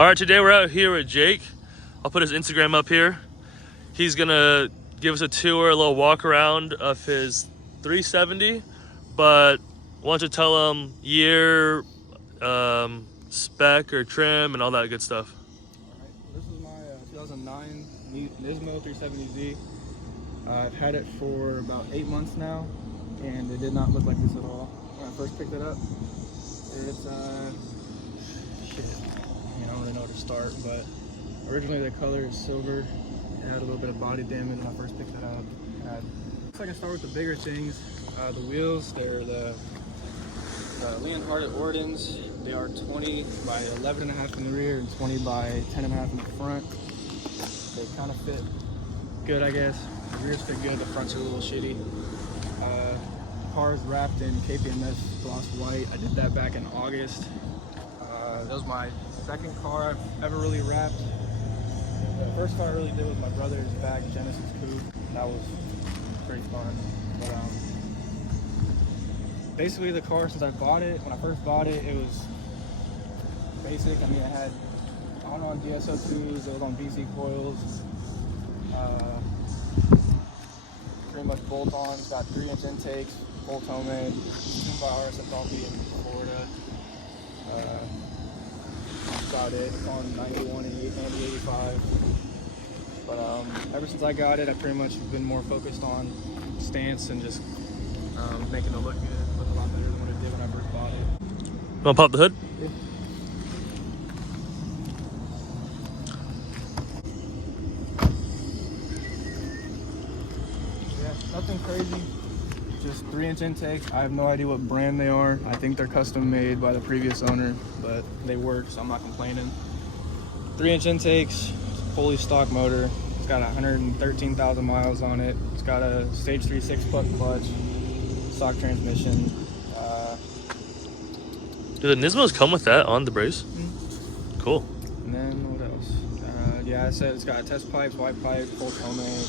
All right, today we're out here with Jake. I'll put his Instagram up here. He's gonna give us a tour, a little walk around of his 370, but why don't you tell him year, spec or trim and all that good stuff. Alright, this is my 2009 Nismo 370z. I've had it for about 8 months now, and it did not look like this at all when I first picked it up. It's I don't really know where to start, but originally the color is silver. It had a little bit of body damage when I first picked it up. Looks like I start with the bigger things. The wheels, they're the Leonhardt Ordens. They are 20 by 11.5 in the rear and 20 by 10.5 in the front. They kind of fit good, I guess. The rears fit good, the fronts are a little shitty. The car is wrapped in KPMS gloss white. I did that back in August. That was my second car I've ever really wrapped. The first car I really did was my brother's back Genesis coupe. That was pretty fun. But basically the car, since I bought it, when I first bought it, it was basic. I mean, I had on DSO2s, it was on BC coils. Pretty much bolt-ons, got 3-inch intakes, bolt homemade, 2x RSFLP in Florida. Got it on 91 and 85. But ever since I got it, I've pretty much been more focused on stance and just making it look good. Look a lot better than what it did when I first bought it. You wanna pop the hood? Yeah. Nothing crazy, just 3-inch intakes. I have no idea what brand they are. I think they're custom made by the previous owner, but they work, so I'm not complaining. 3-inch intakes, fully stock motor. It's got 113,000 miles on it. It's got a stage 3 6-puck clutch, stock transmission. Do the Nismos come with that on the brace? Mm-hmm. Cool. And then what else? Yeah, I said it's got test pipes, white pipe, full homemade.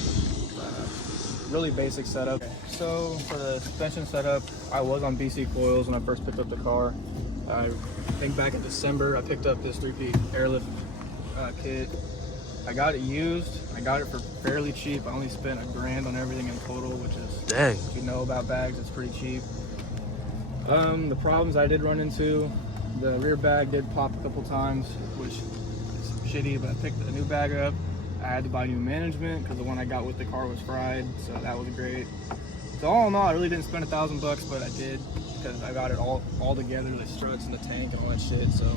Really basic setup. So for the suspension setup, I was on BC coils when I first picked up the car. I think back in December, I picked up this 3-peat airlift kit. I got it used. I got it for fairly cheap. I only spent $1,000 on everything in total, which is, dang. If you know about bags, it's pretty cheap. The problems I did run into, the rear bag did pop a couple times, which is shitty, but I picked a new bag up. I had to buy new management because the one I got with the car was fried, so that was great. So all in all, I really didn't spend $1,000 bucks, but I did because I got it all together, the struts and the tank and all that shit. So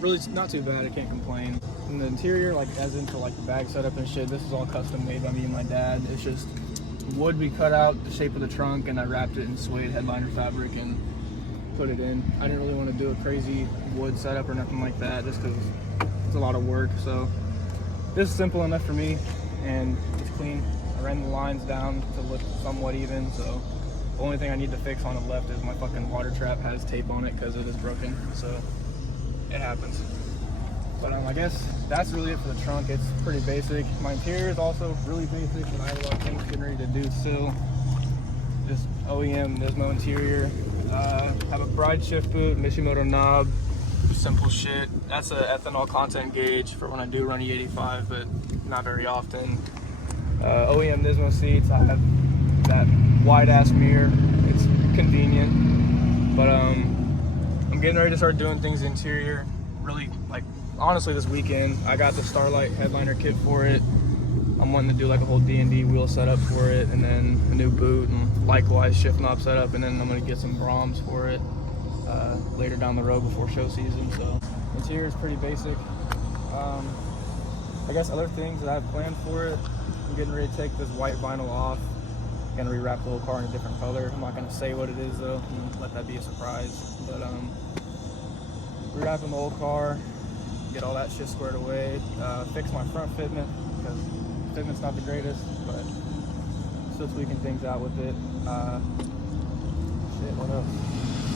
really, not too bad. I can't complain. And the interior, like as into like the bag setup and shit, this is all custom made by me and my dad. It's just wood we cut out the shape of the trunk, and I wrapped it in suede headliner fabric and put it in. I didn't really want to do a crazy wood setup or nothing like that, just because it's a lot of work. So this is simple enough for me, and it's clean. I ran the lines down to look somewhat even, so the only thing I need to fix on the left is my fucking water trap has tape on it because it is broken, so it happens. But I guess that's really it for the trunk. It's pretty basic. My interior is also really basic, but I have a lot of things getting ready to do still. Just OEM Nismo interior. Have a bride shift boot, Mishimoto knob. Simple shit. That's an ethanol content gauge for when I do run E85, but not very often. OEM Nismo seats. I have that wide ass mirror. It's convenient, but I'm getting ready to start doing things interior. Really, like honestly, this weekend I got the Starlight headliner kit for it. I'm wanting to do like a whole D&D wheel setup for it, and then a new boot, and likewise shift knob setup, and then I'm gonna get some Broms for it. Later down the road before show season. So interior is pretty basic. I guess other things that I have planned for it, I'm getting ready to take this white vinyl off. I'm gonna rewrap the whole car in a different color. I'm not gonna say what it is though, and let that be a surprise. But rewrapping the whole car, get all that shit squared away, fix my front fitment, because fitment's not the greatest, but still tweaking things out with it. Shit, what else?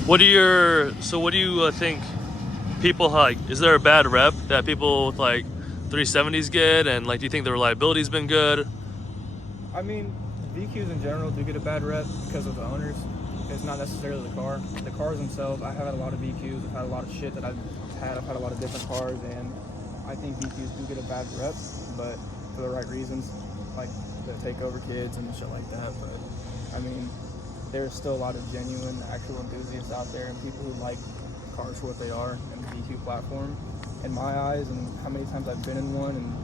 What do you think people like? Is there a bad rep that people with like 370s get, and like do you think the reliability's been good? I mean, VQs in general do get a bad rep because of the owners. It's not necessarily the car. The cars themselves, I have had a lot of VQs. I've had a lot of shit that I've I've had a lot of different cars, and I think VQs do get a bad rep, but for the right reasons, like to take over kids and shit like that. But I mean, there's still a lot of genuine, actual enthusiasts out there and people who like cars for what they are and the VQ platform. In my eyes, and how many times I've been in one and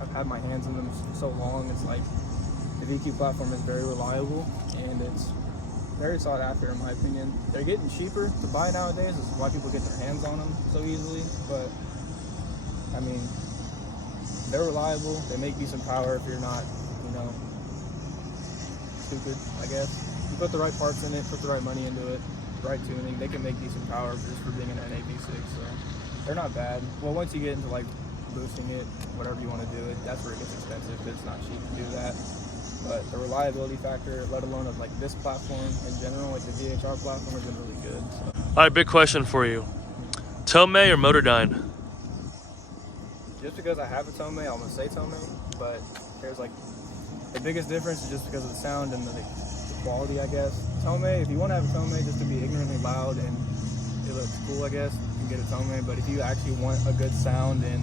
I've had my hands in them so long, it's like the VQ platform is very reliable and it's very sought after in my opinion. They're getting cheaper to buy nowadays, is why people get their hands on them so easily, but I mean, they're reliable, they make decent power if you're not, you know, stupid, I guess. You put the right parts in it, put the right money into it, right tuning, they can make decent power just for being an NAV6, so they're not bad. Well, once you get into like boosting it, whatever you want to do it, that's where it gets expensive because it's not cheap to do that. But the reliability factor, let alone of like this platform in general, like the VHR platform, has been really good. So. All right, big question for you. Tomei or Motordyne? Just because I have a Tomei, I'm gonna say Tomei, but there's like, the biggest difference is just because of the sound and the quality, I guess. Tomei, if you want to have a Tomei just to be ignorantly loud and it looks cool, I guess, you can get a Tomei, but if you actually want a good sound and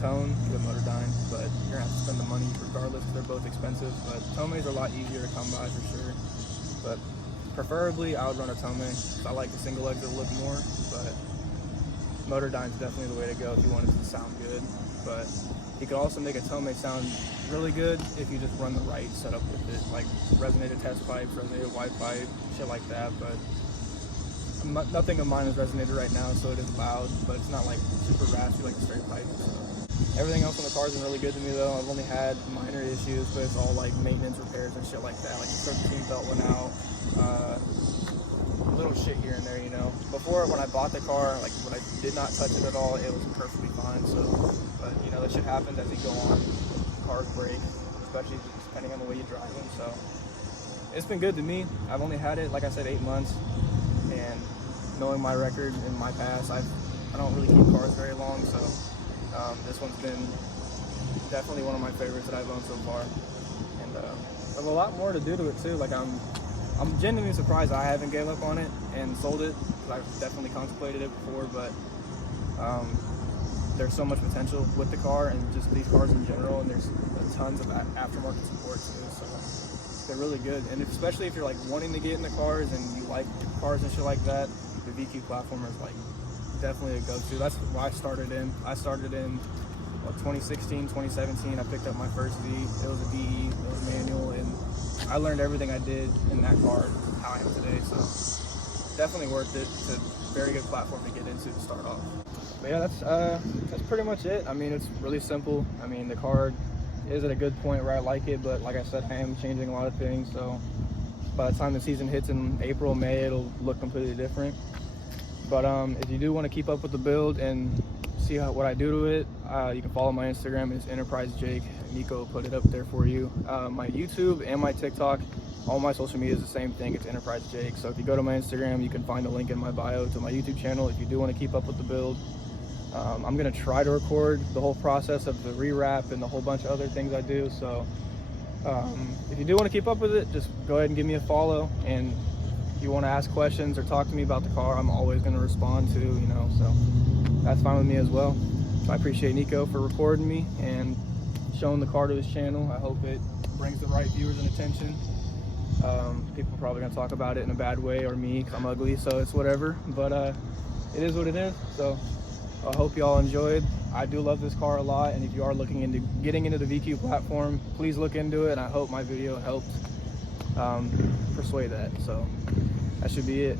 tone, get a Motordyne, but you're gonna have to spend the money regardless, they're both expensive, but Tomeis are a lot easier to come by for sure. But preferably, I would run a Tomei. I like the single exit look more, but Motordyne's definitely the way to go if you want it to sound good. But you could also make a Tomei sound really good if you just run the right setup with it, like resonated test pipes, resonated wide pipe, shit like that. But nothing of mine is resonated right now, so it is loud, but it's not like super raspy like a straight pipe. So. Everything else on the car has been really good to me though. I've only had minor issues, but it's all like maintenance repairs and shit like that. Like the 13 belt went out, little shit here and there, you know. Before, when I bought the car, like when I did not touch it at all, it was perfectly fine. So, but you know, that shit happens as you go on. Cars break, especially depending on the way you drive them. So it's been good to me. I've only had it, like I said, 8 months, and knowing my record in my past, I don't really keep cars very long, so this one's been definitely one of my favorites that I've owned so far. And there's a lot more to do to it too. Like I'm genuinely surprised I haven't gave up on it and sold it, because I've definitely contemplated it before, but there's so much potential with the car and just these cars in general, and there's tons of aftermarket support too, so they're really good. And especially if you're like wanting to get in the cars and you like cars and shit like that, the VQ platform is like definitely a go-to. That's why I started in. I started in 2016, 2017. I picked up my first V. It was a DE, it was manual, and I learned everything I did in that car, how I am today. So definitely worth it. It's a very good platform to get into to start off. But yeah, that's pretty much it. I mean, it's really simple. I mean, the car is at a good point where I like it, but like I said, I am changing a lot of things. So by the time the season hits in April, May, it'll look completely different. But if you do want to keep up with the build and see what I do to it, you can follow my Instagram. It's Enterprise Jake. Nico put it up there for you. My YouTube and my TikTok, all my social media is the same thing. It's Enterprise Jake. So if you go to my Instagram, you can find a link in my bio to my YouTube channel if you do want to keep up with the build. I'm going to try to record the whole process of the rewrap and the whole bunch of other things I do. So if you do want to keep up with it, just go ahead and give me a follow. And if you want to ask questions or talk to me about the car, I'm always going to respond to, you know, so that's fine with me as well. So I appreciate Nico for recording me and showing the car to his channel. I hope it brings the right viewers and attention. People are probably going to talk about it in a bad way, or me, because I'm ugly, so it's whatever. But it is what it is. So I hope you all enjoyed. I do love this car a lot, and if you are looking into getting into the VQ platform, please look into it, and I hope my video helped persuade that. So that should be it.